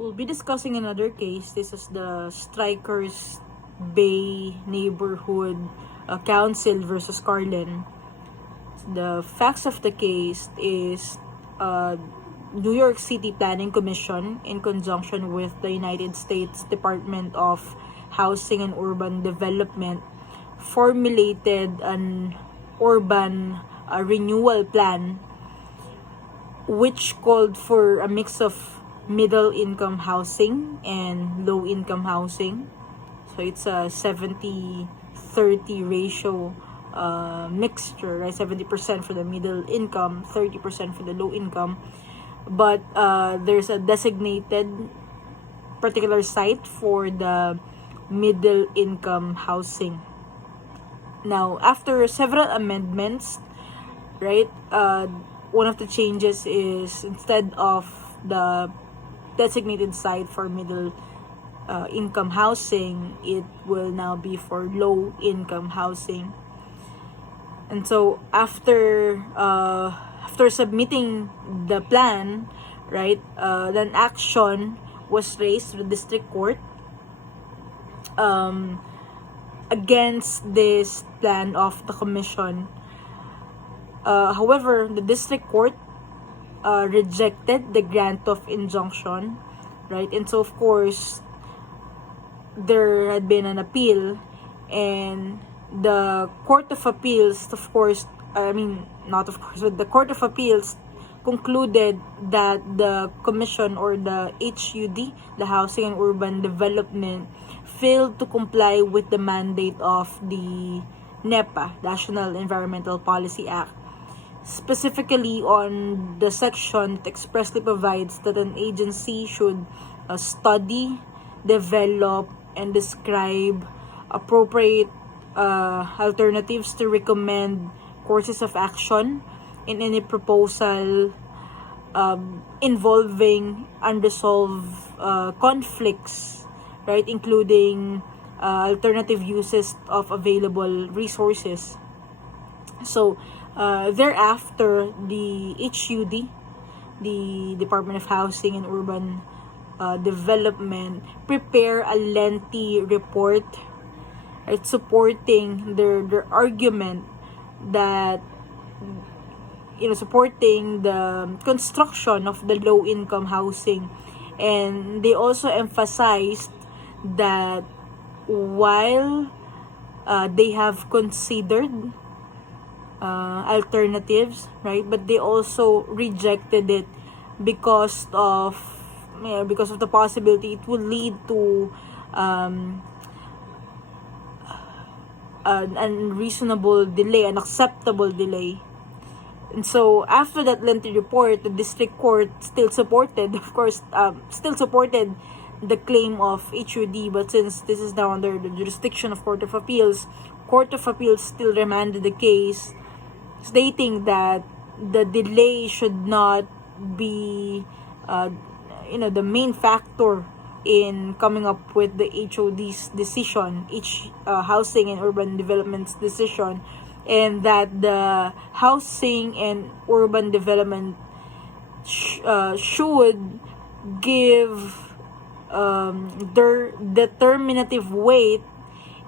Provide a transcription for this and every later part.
We'll be discussing another case. This is the Stryker's Bay Neighborhood Council versus Karlen. The facts of the case is New York City Planning Commission, in conjunction with the United States Department of Housing and Urban Development, formulated an urban renewal plan which called for a mix of middle-income housing and low-income housing. So it's a 70-30 ratio mixture, right? 70% for the middle income, 30% for the low income. But there's a designated particular site for the middle income housing. Now, after several amendments, right, one of the changes is, instead of the designated site for middle income housing, it will now be for low income housing. And so after submitting the plan, right, then action was raised to the district court against this plan of the commission. However, the district court rejected the grant of injunction, right? And so, of course, there had been an appeal, and the Court of Appeals, but the Court of Appeals concluded that the commission, or the HUD, the Housing and Urban Development, failed to comply with the mandate of the NEPA, National Environmental Policy Act, specifically on the section that expressly provides that an agency should study, develop, and describe appropriate alternatives to recommend courses of action in any proposal involving unresolved conflicts, right, including alternative uses of available resources. So thereafter, the HUD, the Department of Housing and Urban Development, prepare a lengthy report, right, supporting their argument that, supporting the construction of the low-income housing. And they also emphasized that while they have considered alternatives, right, but they also rejected it because of the possibility it would lead to an unreasonable delay, unacceptable delay. And so after that lengthy report, the district court still supported the claim of HUD, but since this is now under the jurisdiction of Court of Appeals still remanded the case, stating that the delay should not be the main factor in coming up with the HOD's decision, Housing and Urban Development's decision, and that the Housing and Urban Development should give their determinative weight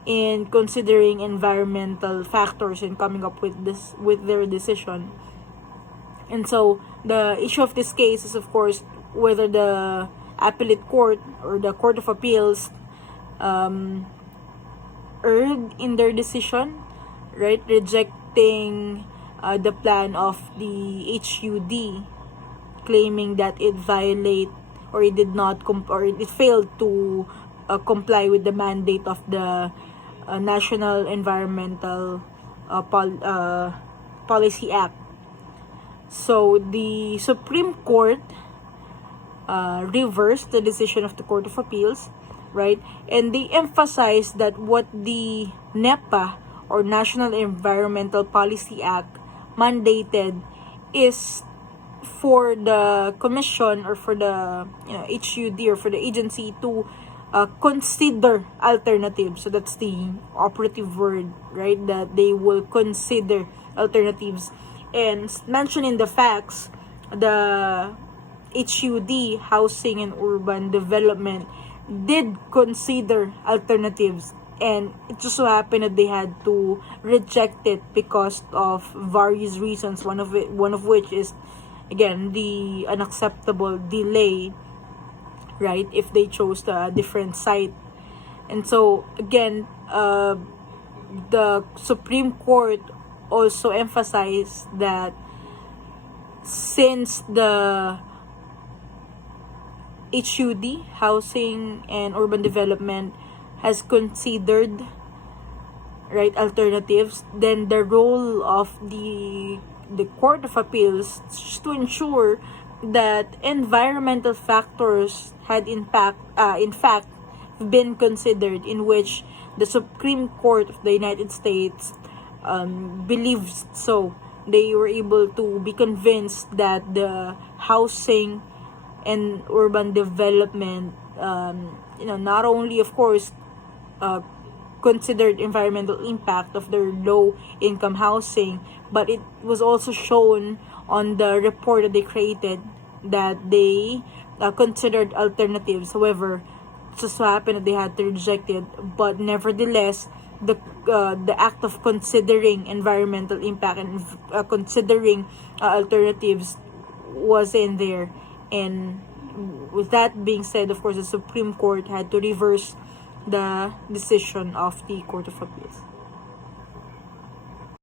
in considering environmental factors in coming up with their decision. And so the issue of this case is, of course, whether the appellate court or the Court of Appeals erred in their decision, right, rejecting the plan of the HUD, claiming that it violate, or it did not or it failed to comply with the mandate of the National Environmental Policy Act. So the Supreme Court reversed the decision of the Court of Appeals, right? And they emphasized that what the NEPA, or National Environmental Policy Act, mandated is for the commission, or for the HUD, or for the agency to consider alternatives. So that's the operative word, right? That they will consider alternatives. And mentioned in the facts, the HUD, Housing and Urban Development, did consider alternatives, and it just so happened that they had to reject it because of various reasons. One of which is, again, the unacceptable delay, right, if they chose a different site. And so again, the Supreme Court also emphasized that since the HUD, Housing and Urban Development, has considered, right, alternatives, then the role of the Court of Appeals is to ensure that environmental factors had in fact been considered, in which the Supreme Court of the United States believes so. They were able to be convinced that the housing and urban development, not only, of course, considered environmental impact of their low income housing, but it was also shown on the report that they created that they considered alternatives. However, it just so happened that they had to reject it, but nevertheless, the act of considering environmental impact and considering alternatives was in there. And with that being said, of course, the Supreme Court had to reverse the decision of the Court of Appeals.